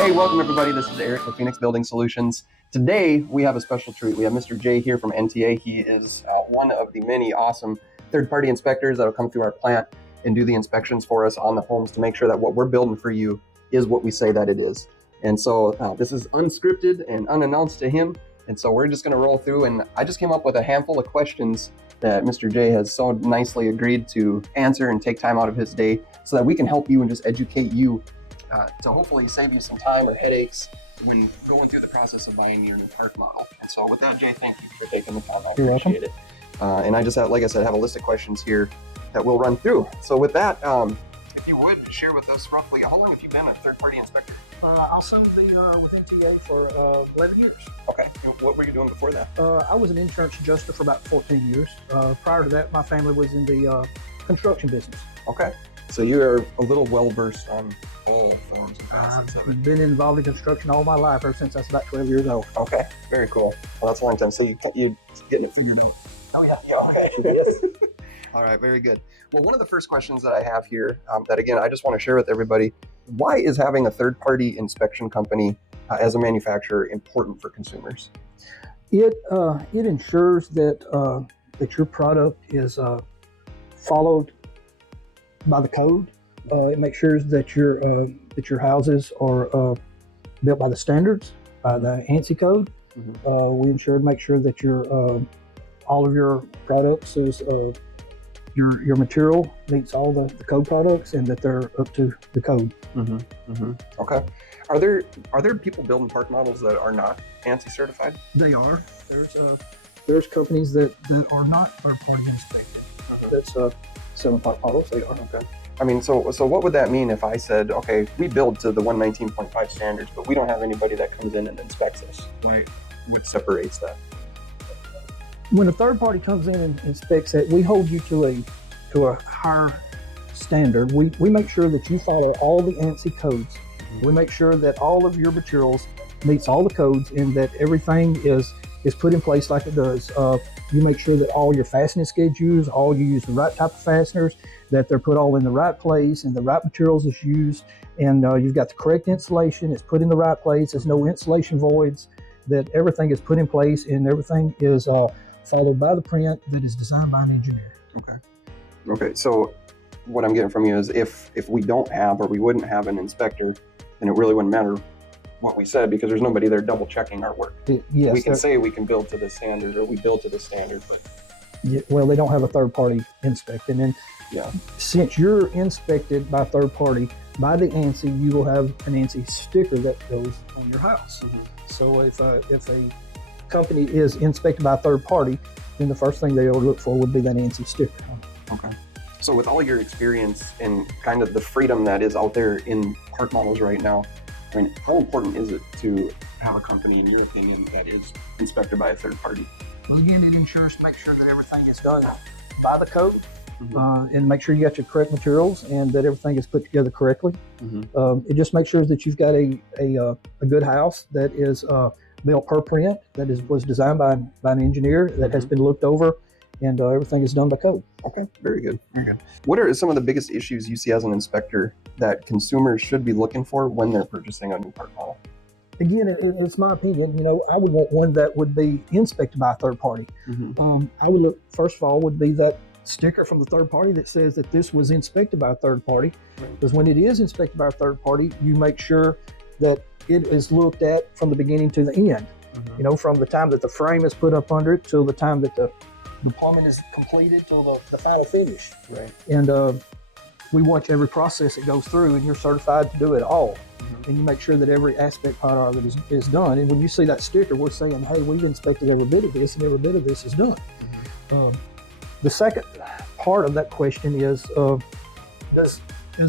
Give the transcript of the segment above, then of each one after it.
Hey, welcome everybody. This is Eric with Phoenix Building Solutions. Today we have a special treat. We have Mr. J here from NTA. He is one of the many awesome third-party inspectors that will come through our plant and do the inspections for us on the homes to make sure that what we're building for you is what we say that it is. And so this is unscripted and unannounced to him. And so we're just going to roll through, and I just came up with a handful of questions that Mr. J has so nicely agreed to answer and take time out of his day so that we can help you and just educate you to hopefully save you some time or headaches when going through the process of buying your new park model. And so with that, Jay, thank you for taking the time. I appreciate it. And I just have, like I said, have a list of questions here that we'll run through. So with that, if you would share with us roughly, how long have you been a third-party inspector? I'll soon be with NTA for 11 years. Okay. What were you doing before that? I was an insurance adjuster for about 14 years. Prior to that, my family was in the construction business. Okay. So you're a little well-versed on all forms and facets of it. I've been involved in construction all my life, ever since I was about 12 years old. Okay. Very cool. Well, that's a long time. So you're getting it figured out. Oh, yeah. Okay. Yes. All right. Very good. Well, one of the first questions that I have here that, again, I just want to share with everybody, why is having a third-party inspection company as a manufacturer important for consumers? It ensures that that your product is followed by the code. It makes sure that your houses are built by the standards, by the ANSI code. Mm-hmm. We make sure that all of your products is your material meets all the code products and that they're up to the code. Mm-hmm. Mm-hmm. Okay. Are there people building park models that are not ANSI certified? They are. There's companies that are not third-party inspected. That's selling park models. They are. Okay. I mean, so what would that mean if I said, okay, we build to the 119.5 standards, but we don't have anybody that comes in and inspects us? Like, what separates that? When a third party comes in and inspects it, we hold you to a higher standard. We make sure that you follow all the ANSI codes. Mm-hmm. We make sure that all of your materials meets all the codes and that everything is put in place like it does. You make sure that all your fastening skids you use the right type of fasteners, that they're put all in the right place and the right materials is used, and you've got the correct insulation, it's put in the right place, there's no insulation voids, that everything is put in place and everything is followed by the print that is designed by an engineer. Okay, so what I'm getting from you is if we don't have or we wouldn't have an inspector, then it really wouldn't matter what we said because there's nobody there double checking our work. Yes, we can say we can build to this standard or we build to this standard, but well, they don't have a third party inspecting. And since you're inspected by a third party by the ANSI, you will have an ANSI sticker that goes on your house. Mm-hmm. So if a company is inspected by a third party, then the first thing they'll look for would be that ANSI sticker. Okay. So with all your experience and kind of the freedom that is out there in park models right now, I mean, how important is it to have a company, in your opinion, that is inspected by a third party? Well, again, it ensures to make sure that everything is done by the code. Mm-hmm. And make sure you got your correct materials and that everything is put together correctly. Mm-hmm. It just makes sure that you've got a good house that is built per print, that was designed by an engineer, that has been looked over, and everything is done by code. Okay, very good, very good. What are some of the biggest issues you see as an inspector that consumers should be looking for when they're purchasing a new park model? Again, it's my opinion. I would want one that would be inspected by a third party. Mm-hmm. I would look, first of all, would be that sticker from the third party that says that this was inspected by a third party. Because when it is inspected by a third party, you make sure that it is looked at from the beginning to the end. Mm-hmm. From the time that the frame is put up under it till the time that the plumbing is completed till the final finish. Right. And we watch every process it goes through, and you're certified to do it all. Mm-hmm. And you make sure that every aspect part of it is done. And when you see that sticker, we're saying, hey, we've inspected every bit of this, and every bit of this is done. Mm-hmm. The second part of that question is, as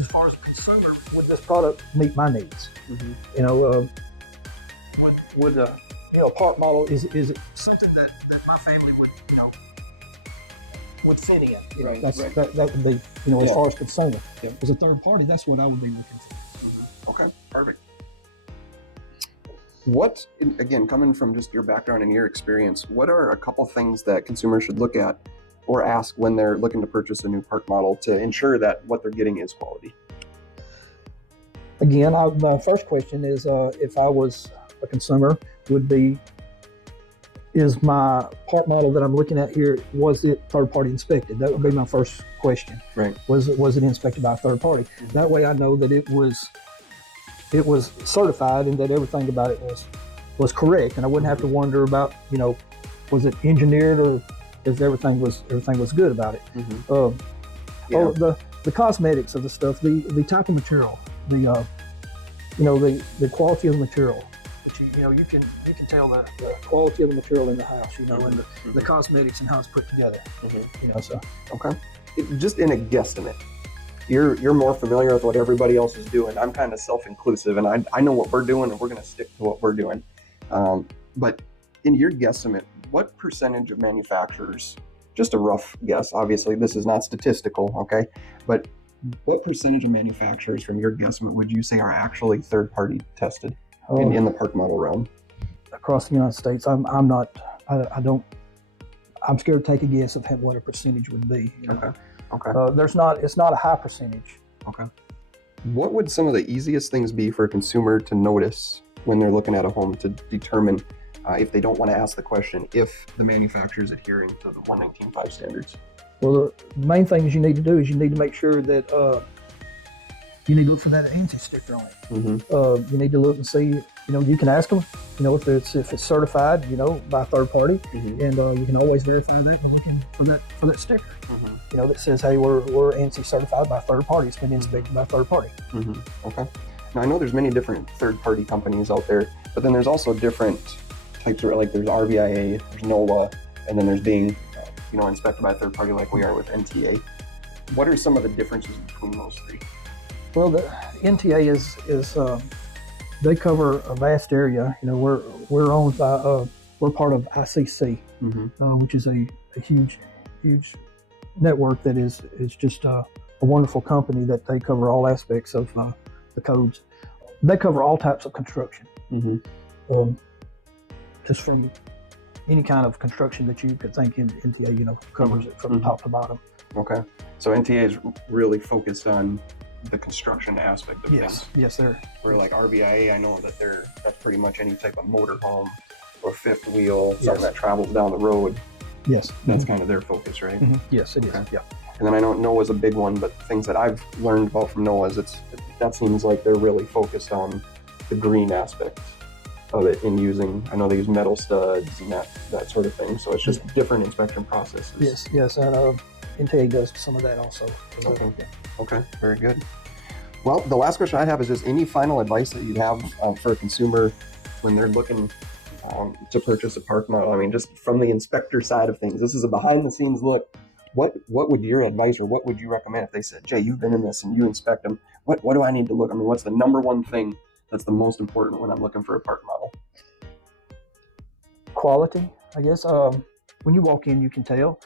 far as a consumer, would this product meet my needs? Mm-hmm. Would a park model, is it something that my family would fit in? That would be, as far as consumer. Yeah. As a third party, that's what I would be looking for. Mm-hmm. Okay, perfect. What, again, coming from just your background and your experience, what are a couple things that consumers should look at or ask when they're looking to purchase a new park model to ensure that what they're getting is quality? Again, my first question is, if I was a consumer, would be, is my part model that I'm looking at here, was it third-party inspected? That would be my first question. Right. Was it inspected by a third party? That way I know that it was certified and that everything about it was correct, and I wouldn't have to wonder about, was it engineered, or if everything was good about it. The cosmetics of the stuff, the type of material, the quality of the material. But you can tell the quality of the material in the house, and the cosmetics and how it's put together. So okay. Just in a guesstimate, you're more familiar with what everybody else is doing. I'm kind of self-inclusive, and I know what we're doing, and we're going to stick to what we're doing. But in your guesstimate, what percentage of manufacturers, just a rough guess, obviously this is not statistical, okay, but what percentage of manufacturers from your guesstimate would you say are actually third-party tested in the park model realm? Across the United States, I'm scared to take a guess of what a percentage would be. Okay. It's not a high percentage. Okay. What would some of the easiest things be for a consumer to notice when they're looking at a home to determine if they don't want to ask the question if the manufacturer is adhering to the 119.5 standards? Well, the main things you need to do is you need to make sure that you need to look for that ANSI sticker on it. You need to look and see, you can ask them, if it's certified, by a third party, and you can always verify that looking for that sticker, that says, hey, we're ANSI certified by a third party. It's been inspected by a third party. Okay. Now I know there's many different third party companies out there, but then there's also different types of, like there's RVIA, there's NOAA, and then there's being, inspected by a third party like we are with NTA. What are some of the differences between those three? Well, the NTA is they cover a vast area. We're owned by we're part of ICC, which is a huge network that is just a wonderful company that they cover all aspects of the codes. They cover all types of construction, just from any kind of construction that you could think. NTA covers it from top to bottom. Okay, so NTA is really focused on the construction aspect of things. Yes, sir. Where like RVIA, I know that that's pretty much any type of motorhome or fifth wheel, something that travels down the road. Yes. That's kind of their focus, right? Yes, it is. Yeah. And then I know NOAA's a big one, but things that I've learned about from NOAA's, that seems like they're really focused on the green aspect of it in using, I know they use metal studs and that sort of thing. So it's just different inspection processes. Yes, and NTA does some of that also. Okay, very good. Well, the last question I have is just any final advice that you have for a consumer when they're looking to purchase a park model? I mean, just from the inspector side of things, this is a behind the scenes look. What would your advice, or what would you recommend if they said, Jay, you've been in this and you inspect them, what do I need to look? I mean, what's the number one thing that's the most important when I'm looking for a park model? Quality, I guess. When you walk in, you can tell.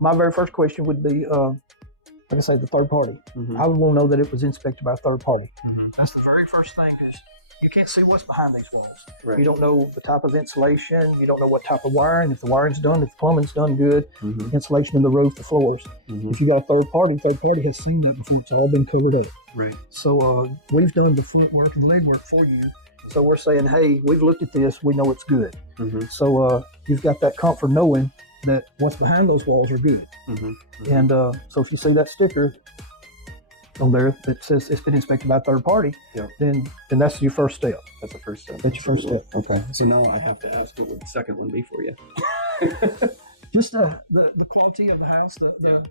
My very first question would be, like I say, the third party. I would want to know that it was inspected by a third party. That's the very first thing, because you can't see what's behind these walls. Right. You don't know the type of insulation. You don't know what type of wiring, if the wiring's done, if the plumbing's done good, insulation in the roof, the floors. If you got a third party has seen that before. It's all been covered up. Right. So we've done the footwork and the legwork for you. So we're saying, hey, we've looked at this. We know it's good. So you've got that comfort knowing that what's behind those walls are good. And so if you see that sticker on there that says it's been inspected by a third party, then that's your first step. That's the first step. That's your first step. Okay. So now I have to ask what would the second one be for you? Just the quality of the house, the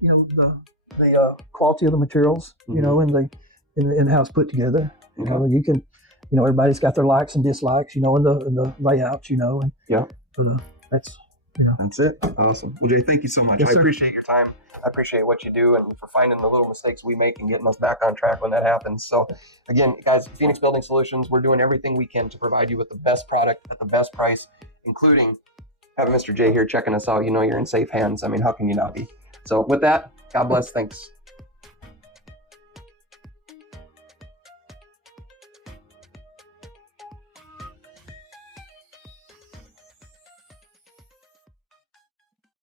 quality of the materials, and how it's put together. You can, everybody's got their likes and dislikes, in the layouts, and that's it. Awesome. Well, Jay, thank you so much. Yes, I appreciate your time. I appreciate what you do and for finding the little mistakes we make and getting us back on track when that happens. So again, guys, Phoenix Building Solutions, we're doing everything we can to provide you with the best product at the best price, including having Mr. Jay here checking us out. You're in safe hands. I mean, how can you not be? So with that, God bless. Thanks.